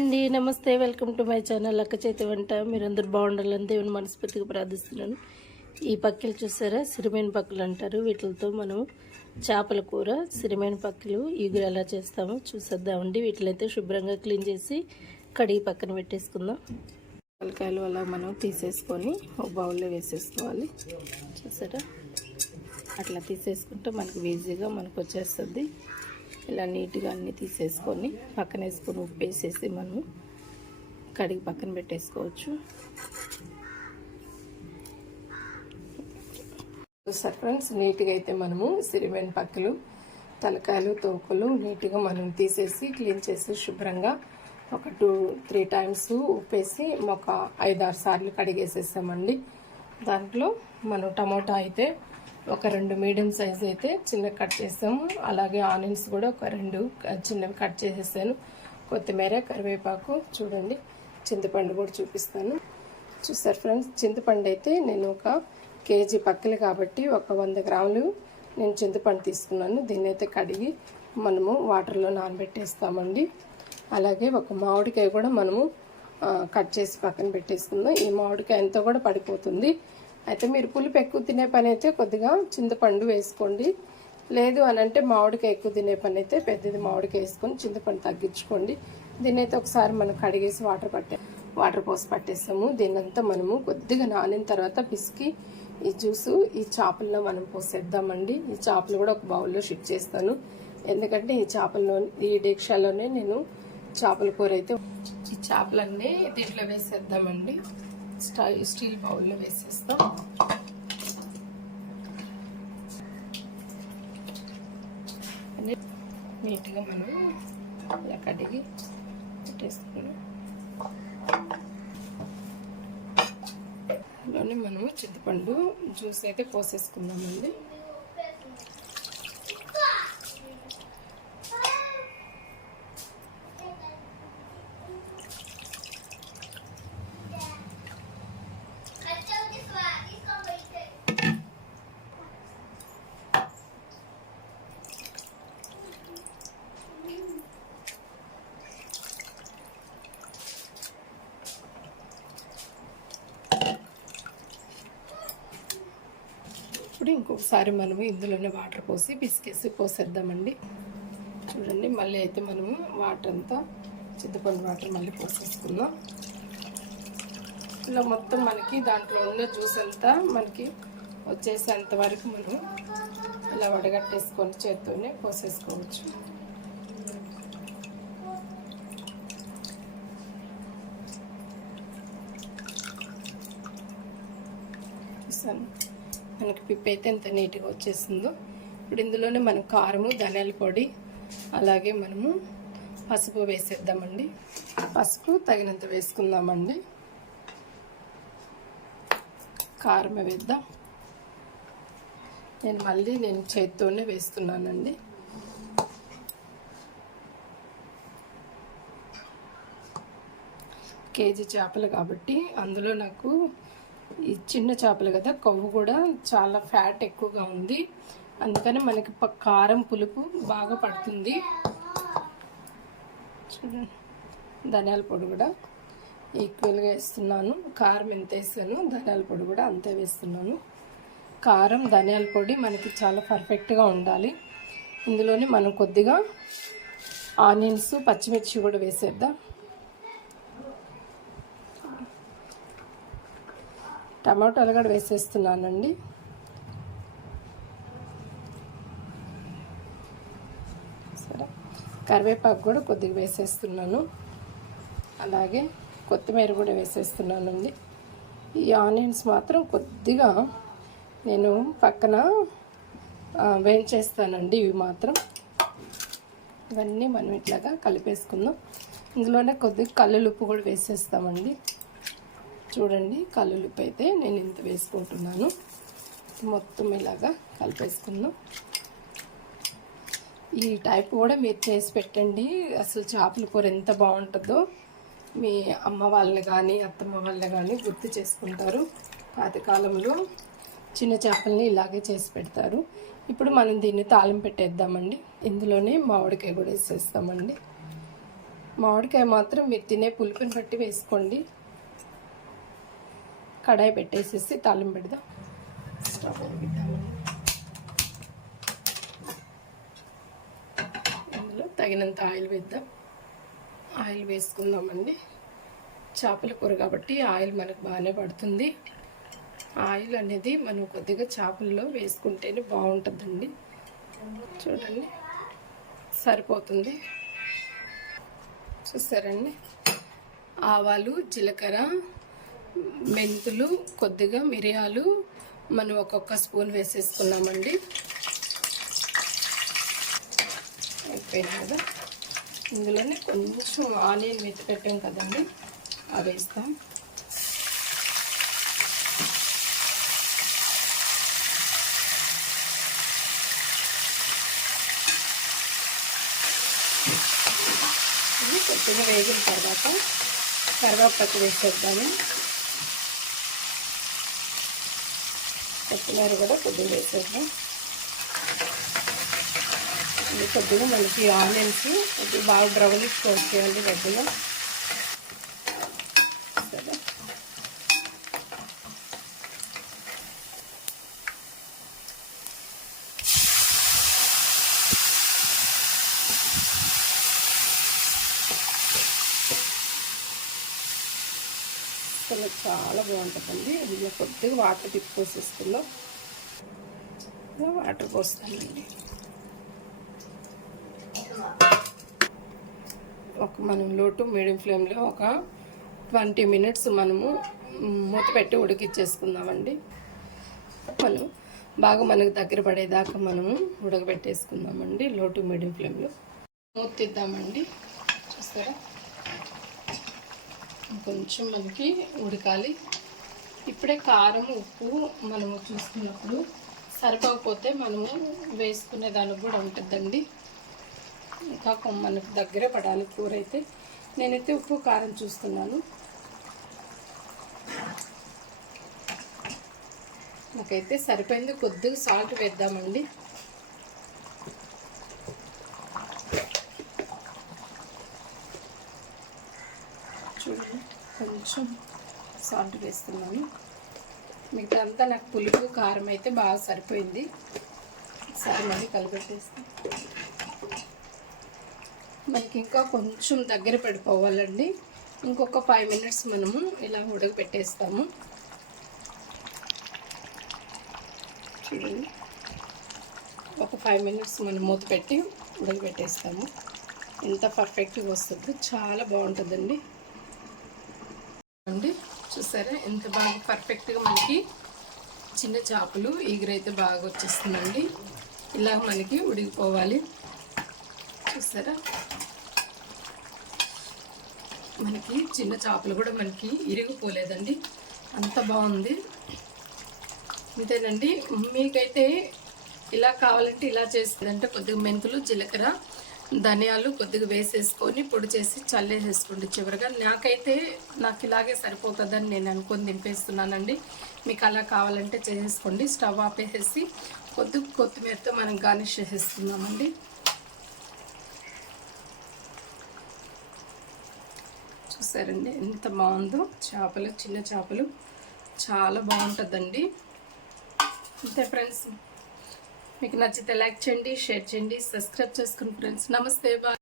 అండి నమస్తే. Welcome to my channel అక్క చేతి వంట. మీరందరూ బాగుండాలని దేవుని మనస్ఫూర్తిగా ప్రార్థిస్తున్నాను. ఈ పక్కలు చూసారా? సిరిమైన పక్కలు అంటారు. వీటితో మనం చేపల కూర సిరిమైన పక్కలు ఈగురు ఎలా చేస్తామో చూసేద్దామండి. వీటినైతే శుభ్రంగా క్లీన్ చేసి కడిగి పక్కన పెట్టేసుకుందాం. తలకాయలు అలా మనం తీసేసుకొని ఒక బౌల్లో వేసేసుకోవాలి. చూసారా? అట్లా తీసేసుకుంటే మనకు ఈజీగా మనకు వచ్చేస్తుంది. ఇలా నీట్గా అన్నీ తీసేసుకొని పక్కన వేసుకొని ఉప్పు వేసేసి మనం కడిగి పక్కన పెట్టేసుకోవచ్చు. సార్ ఫ్రెండ్స్ నీట్గా అయితే మనము సిరిమెన్ పక్కలు తలకాయలు తోకలు నీట్గా మనం తీసేసి క్లీన్ చేసి శుభ్రంగా ఒక టూ త్రీ టైమ్స్ ఉప్పేసి ఒక ఐదారు సార్లు కడిగేసేసామండి. దాంట్లో మనం టమోటా అయితే ఒక రెండు మీడియం సైజ్ అయితే చిన్న కట్ చేసాము అలాగే ఆనియన్స్ కూడా ఒక రెండు చిన్నవి కట్ చేసేసాను. కొత్తిమీర కరివేపాకు చూడండి. చింతపండు కూడా చూపిస్తాను. చూసారు ఫ్రెండ్స్ చింతపండు అయితే నేను ఒక కేజీ పక్కలు కాబట్టి ఒక వంద గ్రాములు నేను చింతపండు తీసుకున్నాను. దీన్ని అయితే కడిగి మనము వాటర్లో నానబెట్టేస్తామండి. అలాగే ఒక మామిడికాయ కూడా మనము కట్ చేసి పక్కన పెట్టేసుకుందాం. ఈ మామిడికాయ ఎంతో కూడా పడిపోతుంది. అయితే మీరు పులుపు ఎక్కువ తినే పని అయితే కొద్దిగా చింతపండు వేసుకోండి. లేదు అని అంటే మామిడికాయ ఎక్కువ తినే పని అయితే పెద్దది మామిడికాయ వేసుకొని చింతపండు తగ్గించుకోండి. దీని అయితే ఒకసారి మనం కడిగేసి వాటర్ పట్టే వాటర్ పోసి పట్టేసాము. దీన్నంతా మనము కొద్దిగా నానిన తర్వాత పిసికి ఈ జ్యూసు ఈ చేపల్లో మనం పోసేద్దామండి. ఈ చేపలు కూడా ఒక బౌల్లో షిఫ్ట్ చేస్తాను. ఎందుకంటే ఈ చేపల్లో ఈ డేక్షాలోనే నేను చేపల కూర అయితే ఈ చేపలన్నీ దీంట్లో వేసేద్దామండి. స్టై స్టీల్ బౌల్లో వేసేస్తాం. నీట్గా మనం ఇలా కడిగి పెట్టేసుకున్నాం. అలానే మనము చింతపండు జ్యూస్ అయితే పోసేసుకుందామండి. ఇప్పుడు ఇంకొకసారి మనము ఇందులోనే వాటర్ పోసి బిస్కెట్స్ పోసేద్దామండి. చూడండి మళ్ళీ అయితే మనము వాటర్ అంతా చింతపండు వాటర్ మళ్ళీ పోసేసుకుందాం. ఇలా మొత్తం మనకి దాంట్లో ఉన్న జ్యూస్ అంతా మనకి వచ్చేసేంత వరకు మనం ఇలా వడగట్టేసుకొని చేత్తోనే పోసేసుకోవచ్చు. చూసాను. మనకి పిప్ అయితే ఎంత నీట్గా వచ్చేసిందో. ఇప్పుడు ఇందులోనే మనం కారము ధనియాల పొడి అలాగే మనము పసుపు వేసేద్దామండి. పసుపు తగినంత వేసుకుందామండి. కారం వేద్దాం. నేను మళ్ళీ నేను చేతితోనే వేస్తున్నానండి. కేజీ చేపలు కాబట్టి అందులో నాకు ఈ చిన్న చేపలు కదా కొవ్వు కూడా చాలా ఫ్యాట్ ఎక్కువగా ఉంది. అందుకని మనకి కారం పులుపు బాగా పడుతుంది. చూడండి ధనియాల పొడి కూడా ఈక్వల్గా వేస్తున్నాను. కారం ఎంత వేసాను ధనియాల పొడి కూడా అంతే వేస్తున్నాను. కారం ధనియాల పొడి మనకి చాలా పర్ఫెక్ట్గా ఉండాలి. ఇందులోనే మనం కొద్దిగా ఆనియన్స్ పచ్చిమిర్చి కూడా వేసేద్దాం. టమాటాలు కూడా వేసేస్తున్నానండి. సరే. కరివేపాకు కూడా కొద్దిగా వేసేస్తున్నాను. అలాగే కొత్తిమీర కూడా వేసేస్తున్నానండి. ఈ ఆనియన్స్ మాత్రం కొద్దిగా నేను పక్కన వేయించేస్తానండి. ఇవి మాత్రం ఇవన్నీ మనం ఇట్లాగా కలిపేసుకుందాం. ఇందులోనే కొద్దిగా కల్లులుప్పు కూడా వేసేస్తామండి. చూడండి కల్లులుపు అయితే నేను ఇంత వేసుకుంటున్నాను. మొత్తం ఇలాగా కలిపేసుకున్నాం ఈ టైప్ కూడా మీరు చేసి పెట్టండి. అసలు చేపల కూర ఎంత బాగుంటుందో మీ అమ్మ వాళ్ళని కానీ అత్తమ్మ వాళ్ళని కానీ గుర్తు చేసుకుంటారు. పాతకాలంలో చిన్న చేపల్ని ఇలాగే చేసి పెడతారు. ఇప్పుడు మనం దీన్ని తాళం పెట్టేద్దామండి. ఇందులోనే మామిడికాయ కూడా వేసేస్తామండి. మామిడికాయ మాత్రం మీరు తినే పులుపుని బట్టి వేసుకోండి. కడాయి పెట్టేసేసి తాలింపు పెడదాం. స్టవ్ ఇందులో తగినంత ఆయిల్ వేద్దాం. ఆయిల్ వేసుకుందామండి. చేపల కూర కాబట్టి ఆయిల్ మనకు బాగానే పడుతుంది. ఆయిల్ అనేది మనం కొద్దిగా చేపల్లో వేసుకుంటేనే బాగుంటుందండి. చూడండి. సరిపోతుంది. చూసారండి? ఆవాలు జీలకర్ర మెంతులు కొద్దిగా మిరియాలు మనం ఒక్కొక్క స్పూన్ వేసేసుకున్నామండి. అయిపోయింది కదా? ఇందులోనే కొంచెం ఆనియన్ మెత్తి పెట్టాం కదండి అవి వేస్తాం. ఇది కొద్దిగా వేగిన తర్వాత కరివేపాకు వేసేద్దాము. కొత్తిమీర కూడా కొద్దిగా వేసేద్దాం. ఇది కొద్దిగా మనకి ఆనియన్స్ కొద్దిగా బాగా బ్రౌనిష్ చేయాలి కొద్దిగా సరే అసలు చాలా బాగుంటుందండి. ఇందులో కొద్దిగా వాటర్ తిప్పి పోసేసుకుందాం. వాటర్ పోస్తానండి. ఒక మనం లోటు మీడియం ఫ్లేమ్లో ఒక ట్వంటీ మినిట్స్ మనము మూత పెట్టి ఉడికిచ్చేసుకుందామండి. మనం బాగా మనకు దగ్గర పడేదాకా మనము ఉడకబెట్టేసుకుందామండి లోటు మీడియం ఫ్లేమ్లో. మూత తీద్దామండి. చూస్తారా? కొంచెం మనకి ఉడకాలి. ఇప్పుడే కారం ఉప్పు మనము చూసుకున్నప్పుడు సరిపోకపోతే మనము వేసుకునే దానికి కూడా ఉంటుందండి. ఇంకా మనకు దగ్గరే పడాలి కూర అయితే. నేనైతే ఉప్పు కారం చూస్తున్నాను. నాకైతే సరిపోయింది. కొద్దిగా సాల్ట్ వేద్దామండి చూడండి కొంచెం సాల్ట్ మిగతా అంతా నాకు పులుపు కారం అయితే బాగా సరిపోయింది. సరే మళ్ళీ కలిపెట్టేస్తాను మనకి ఇంకా కొంచెం దగ్గర పడిపోవాలండి. ఇంకొక ఫైవ్ మినిట్స్ మనము ఇలా ఉడకబెట్టేస్తాము. చూడండి. ఒక ఫైవ్ మినిట్స్ మనం మూత పెట్టి ఉడకబెట్టేస్తాము. ఎంత పర్ఫెక్ట్గా వస్తుందో చాలా బాగుంటుందండి. అండి చూసారా? ఎంత బాగా పర్ఫెక్ట్గా మనకి చిన్న చేపలు ఈగరైతే బాగా వచ్చేస్తుందండి. ఇలా మనకి ఉడికిపోవాలి. చూసారా? మనకి చిన్న చేపలు కూడా మనకి ఇరిగిపోలేదండి. అంత బాగుంది. అంతేనండి మీకైతే ఇలా కావాలంటే ఇలా చేస్తుందంటే కొద్దిగా మెంతులు జీలకర్ర ధనియాలు కొద్దిగా వేసేసుకొని పొడి చేసి చల్లేసేసుకోండి చివరిగా. నాకైతే నాకు ఇలాగే సరిపోతుందని నేను అనుకొని దింపేస్తున్నానండి. మీకు అలా కావాలంటే చేసేసుకోండి. స్టవ్ ఆపేసేసి కొద్దిగా కొత్తిమీరతో మనం గార్నిష్ చేసేసుకుందామండి. చూసారండి ఎంత బాగుందో చేపలు చిన్న చేపలు. చాలా బాగుంటుందండి. అంతే ఫ్రెండ్స్. మీకు నచ్చితే లైక్ చేయండి షేర్ చేయండి సబ్స్క్రైబ్ చేసుకోండి ఫ్రెండ్స్. నమస్తే బాయ్.